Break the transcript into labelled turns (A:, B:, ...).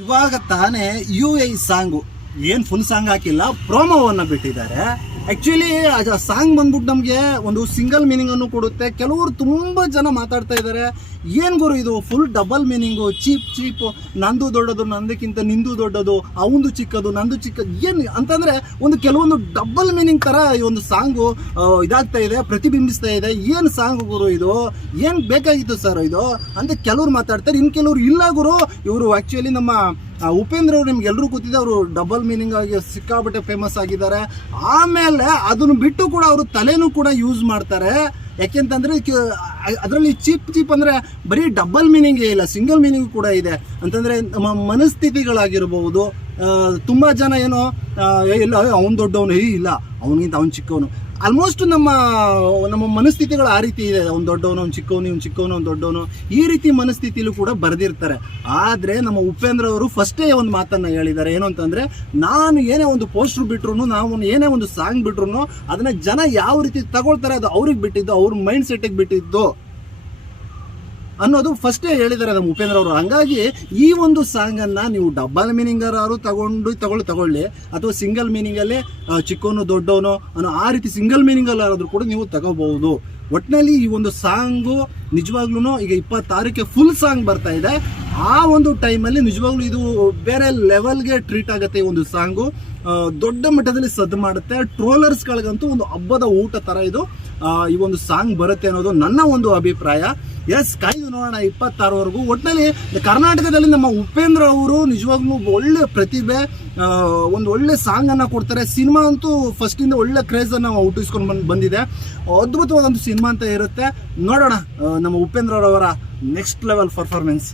A: ಇವಾಗ ತಾನೇ U A song ಏನು ಫುಲ್ ಸಾಂಗ್ ಹಾಕಿಲ್ಲ ಪ್ರೋಮೋವನ್ನು ಬಿಟ್ಟಿದ್ದಾರೆ. ಆ್ಯಕ್ಚುಲಿ ಸಾಂಗ್ ಬಂದ್ಬಿಟ್ಟು ನಮಗೆ ಒಂದು ಸಿಂಗಲ್ ಮೀನಿಂಗನ್ನು ಕೊಡುತ್ತೆ. ಕೆಲವರು ತುಂಬ ಜನ ಮಾತಾಡ್ತಾ ಇದ್ದಾರೆ ಏನು ಗುರು ಇದು? Full double meaning cheap cheap ನಂದು ದೊಡ್ಡದು, ನಂದಕ್ಕಿಂತ ನಿಂದು ದೊಡ್ಡದು, ಅವಂದು ಚಿಕ್ಕದು, ನಂದು ಚಿಕ್ಕದು. ಏನು ಅಂತಂದರೆ ಒಂದು ಕೆಲವೊಂದು ಡಬಲ್ ಮೀನಿಂಗ್ ಥರ ಈ ಒಂದು ಸಾಂಗು ಇದಾಗ್ತಾ ಇದೆ, ಪ್ರತಿಬಿಂಬಿಸ್ತಾ ಇದೆ. ಏನು ಸಾಂಗ್ ಗುರು ಇದು? ಏನು ಬೇಕಾಗಿತ್ತು ಸರ್ ಇದು? ಅಂತ ಕೆಲವ್ರು ಮಾತಾಡ್ತಾರೆ. ಇನ್ನು ಕೆಲವ್ರು ಇಲ್ಲ ಗುರು. ಇವರು ಆ್ಯಕ್ಚುಲಿ ನಮ್ಮ ಉಪೇಂದ್ರ ಅವ್ರು ನಿಮ್ಗೆ ಎಲ್ಲರೂ ಗೊತ್ತಿದೆ, ಅವರು ಡಬಲ್ ಮೀನಿಂಗ್ ಆಗಿ ಸಿಕ್ಕಾಪಟ್ಟೆ ಫೇಮಸ್ ಆಗಿದ್ದಾರೆ. ಆಮೇಲೆ ಅದನ್ನು ಬಿಟ್ಟು ಕೂಡ ಅವರು ತಲೆನೂ ಕೂಡ ಯೂಸ್ ಮಾಡ್ತಾರೆ. ಯಾಕೆಂತಂದ್ರೆ ಅದರಲ್ಲಿ ಚೀಪ್ ಚೀಪ್ ಅಂದ್ರೆ ಬರೀ ಡಬಲ್ ಮೀನಿಂಗೇ ಇಲ್ಲ ಸಿಂಗಲ್ ಮೀನಿಂಗ್ ಕೂಡ ಇದೆ. ಅಂತಂದ್ರೆ ನಮ್ಮ ಮನಸ್ಥಿತಿಗಳಾಗಿರ್ಬಹುದು ತುಂಬ ಜನ ಏನೋ ಇಲ್ಲ ಅವ್ನು ದೊಡ್ಡವನು ಇಲ್ಲ, ಅವನಿಗಿಂತ ಅವ್ನು ಚಿಕ್ಕವನು. ಆಲ್ಮೋಸ್ಟ್ ನಮ್ಮ ನಮ್ಮ ಮನಸ್ಥಿತಿಗಳು ಆ ರೀತಿ ಇದೆ. ಒಂದು ದೊಡ್ಡವನು, ಒಂದು ಚಿಕ್ಕವನು, ಇವ್ನು ಚಿಕ್ಕವನು, ಒಂದು ದೊಡ್ಡವನು, ಈ ರೀತಿ ಮನಸ್ಥಿತಿಲೂ ಕೂಡ ಬರೆದಿರ್ತಾರೆ. ಆದರೆ ನಮ್ಮ ಉಪೇಂದ್ರ ಅವರು ಫಸ್ಟೇ ಒಂದು ಮಾತನ್ನು ಹೇಳಿದ್ದಾರೆ. ಏನು ಅಂತಂದರೆ, ನಾನು ಏನೇ ಒಂದು ಪೋಸ್ಟ್ರು ಬಿಟ್ರು ನಾವು ಏನೇ ಒಂದು ಸಾಂಗ್ ಬಿಟ್ರು ಅದನ್ನು ಜನ ಯಾವ ರೀತಿ ತಗೊಳ್ತಾರೆ ಅದು ಅವ್ರಿಗೆ ಬಿಟ್ಟಿದ್ದು, ಅವ್ರ ಮೈಂಡ್ ಸೆಟ್ಟಿಗೆ ಬಿಟ್ಟಿದ್ದು. ಅನ್ನೋದು ಫಸ್ಟೇ ಹೇಳಿದ್ದಾರೆ ನಮ್ಮ ಉಪೇಂದ್ರ ಅವರು. ಹಂಗಾಗಿ ಈ ಒಂದು ಸಾಂಗ್ ಅನ್ನ ನೀವು ಡಬಲ್ ಮೀನಿಂಗ್ ಅವರು ತಗೊಂಡು ತಗೊಳ್ಳಿ ತಗೊಳ್ಳಿ. ಅಥವಾ ಸಿಂಗಲ್ ಮೀನಿಂಗ್ ಅಲ್ಲಿ ಆ, ಚಿಕ್ಕವನು ದೊಡ್ಡವನು ಅನ್ನೋ ಆ ರೀತಿ ಸಿಂಗಲ್ ಮೀನಿಂಗ್ ಅಲ್ಲಾದ್ರೂ ಕೂಡ ನೀವು ತಗೋಬಹುದು. ಒಟ್ಟಿನಲ್ಲಿ ಈ ಒಂದು ಸಾಂಗು ನಿಜವಾಗ್ಲೂ ಈಗ ಇಪ್ಪತ್ತಾರಕ್ಕೆ ಫುಲ್ ಸಾಂಗ್ ಬರ್ತಾ ಇದೆ. ಆ ಒಂದು ಟೈಮಲ್ಲಿ ನಿಜವಾಗ್ಲೂ ಇದು ಬೇರೆ ಲೆವೆಲ್ಗೆ ಟ್ರೀಟ್ ಆಗುತ್ತೆ ಈ ಒಂದು ಸಾಂಗು ದೊಡ್ಡ ಮಟ್ಟದಲ್ಲಿ ಸದ್ದು ಮಾಡುತ್ತೆ. ಟ್ರೋಲರ್ಸ್ಗಳಿಗಂತೂ ಒಂದು ಹಬ್ಬದ ಊಟ ಥರ ಇದು. ಈ ಒಂದು ಸಾಂಗ್ ಬರುತ್ತೆ ಅನ್ನೋದು ನನ್ನ ಒಂದು ಅಭಿಪ್ರಾಯ. ಎಸ್ ಕಾಯ್ದು ನೋಡೋಣ ಇಪ್ಪತ್ತಾರವರೆಗೂ. ಒಟ್ಟಿನಲ್ಲಿ ಕರ್ನಾಟಕದಲ್ಲಿ ನಮ್ಮ ಉಪೇಂದ್ರ ಅವರು ನಿಜವಾಗ್ಲೂ ಒಳ್ಳೆ ಪ್ರತಿಭೆ ಒಂದು ಒಳ್ಳೆ ಸಾಂಗ್ ಅನ್ನ ಕೊಡ್ತಾರೆ. ಸಿನಿಮಾ ಅಂತೂ ಫಸ್ಟ್ ಇಂದ ಒಳ್ಳೆ ಕ್ರೇಜ್ ಅನ್ನ ಹುಟ್ಟಿಸ್ಕೊಂಡು ಬಂದು, ಬಂದಿದೆ. ಅದ್ಭುತವಾದ ಒಂದು ಸಿನಿಮಾ ಅಂತ ಇರುತ್ತೆ. ನೋಡೋಣ ನಮ್ಮ ಉಪೇಂದ್ರ ಅವರ ನೆಕ್ಸ್ಟ್ ಲೆವೆಲ್ ಪರ್ಫಾರ್ಮೆನ್ಸ್